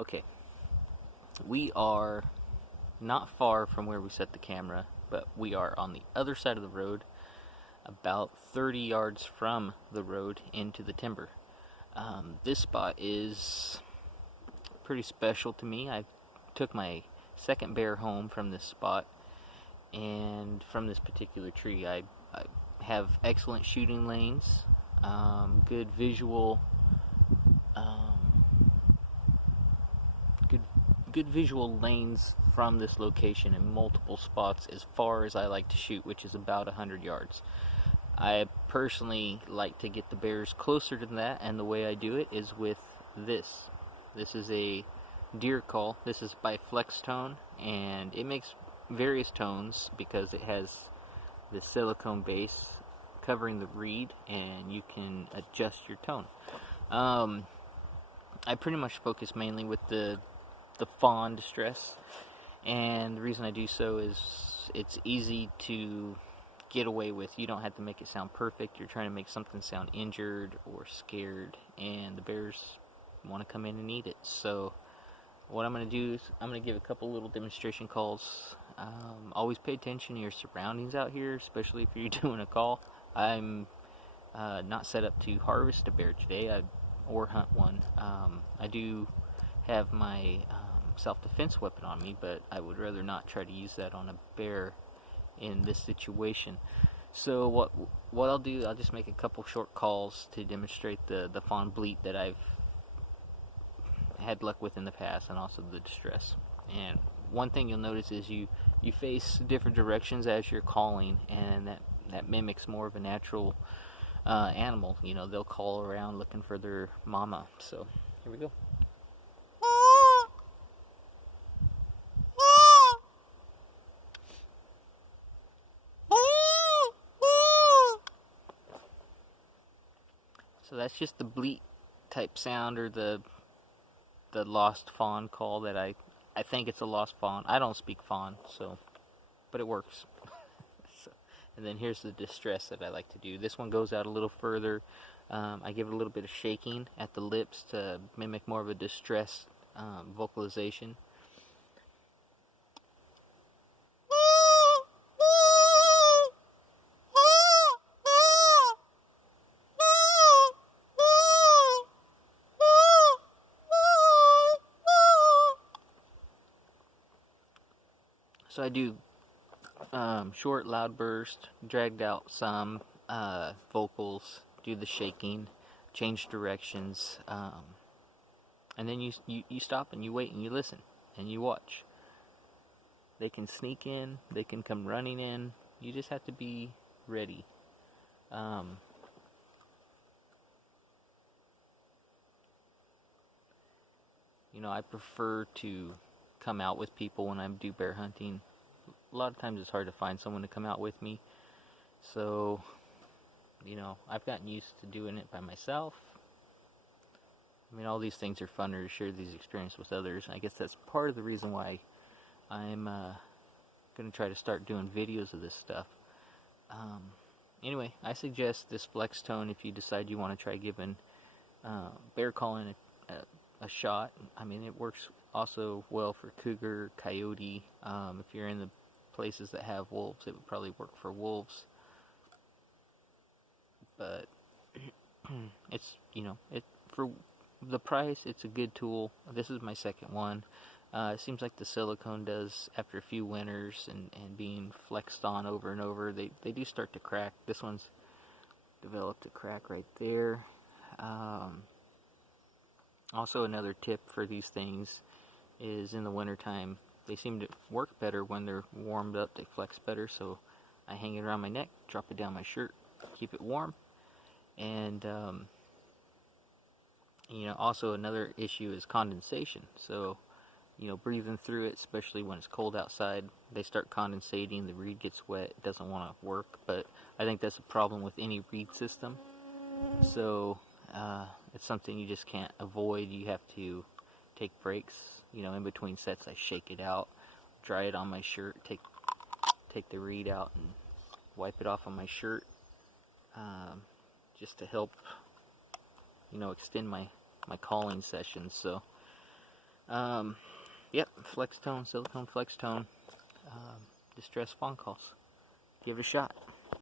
Okay, we are not far from where we set the camera, but we are on the other side of the road, about 30 yards from the road into the timber. This spot is pretty special to me. I took my second bear home from this spot, and from this particular tree. I have excellent shooting lanes, good visual, good visual lanes from this location in multiple spots as far as I like to shoot, which is about 100 yards. I personally like to get the bears closer than that, and the way I do it is with this. This is a deer call. This is by Flextone, and it makes various tones because it has this silicone base covering the reed, and you can adjust your tone. I pretty much focus mainly with the fawn distress, and the reason I do so is it's easy to get away with. You don't have to make it sound perfect. You're trying to make something sound injured or scared, and the bears want to come in and eat it. So what I'm going to do is I'm going to give a couple little demonstration calls. Always pay attention to your surroundings out here, especially if you're doing a call. I'm not set up to harvest a bear today or hunt one. I do have my self-defense weapon on me, but I would rather not try to use that on a bear in this situation. So what I'll do, I'll just make a couple short calls to demonstrate the fawn bleat that I've had luck with in the past, and also the distress. And one thing you'll notice is you face different directions as you're calling, and that mimics more of a natural animal. You know, they'll call around looking for their mama. So here we go. So that's just the bleat type sound, or the lost fawn call that I think it's a lost fawn. I don't speak fawn, so, but it works. So, and then here's the distress that I like to do. This one goes out a little further. I give it a little bit of shaking at the lips to mimic more of a distress vocalization. So I do short, loud burst, dragged out some vocals, do the shaking, change directions, and then you stop and you wait and you listen and you watch. They can sneak in, they can come running in. You just have to be ready. You know, I prefer to come out with people when I do bear hunting. A lot of times it's hard to find someone to come out with me, so you know, I've gotten used to doing it by myself. I mean, all these things are funner to share these experiences with others. I guess that's part of the reason why I'm going to try to start doing videos of this stuff. Anyway, I suggest this Flextone if you decide you want to try giving bear calling a shot. I mean, it works also well for cougar, coyote. If you're in the places that have wolves, it would probably work for wolves. But it's, you know, for the price, it's a good tool. This is my second one. It seems like the silicone does, after a few winters and being flexed on over and over, they do start to crack. This one's developed a crack right there. Also, another tip for these things is in the wintertime, they seem to work better when they're warmed up. They flex better, so I hang it around my neck, drop it down my shirt, keep it warm. And you know, also another issue is condensation. So, you know, breathing through it, especially when it's cold outside, they start condensating, the reed gets wet, it doesn't want to work. But I think that's a problem with any reed system. So it's something you just can't avoid. You have to take breaks. You know, in between sets, I shake it out, dry it on my shirt, take the reed out and wipe it off on my shirt, just to help, you know, extend my calling sessions. So Yep, Flextone, silicone Flextone, distress phone calls. Give it a shot.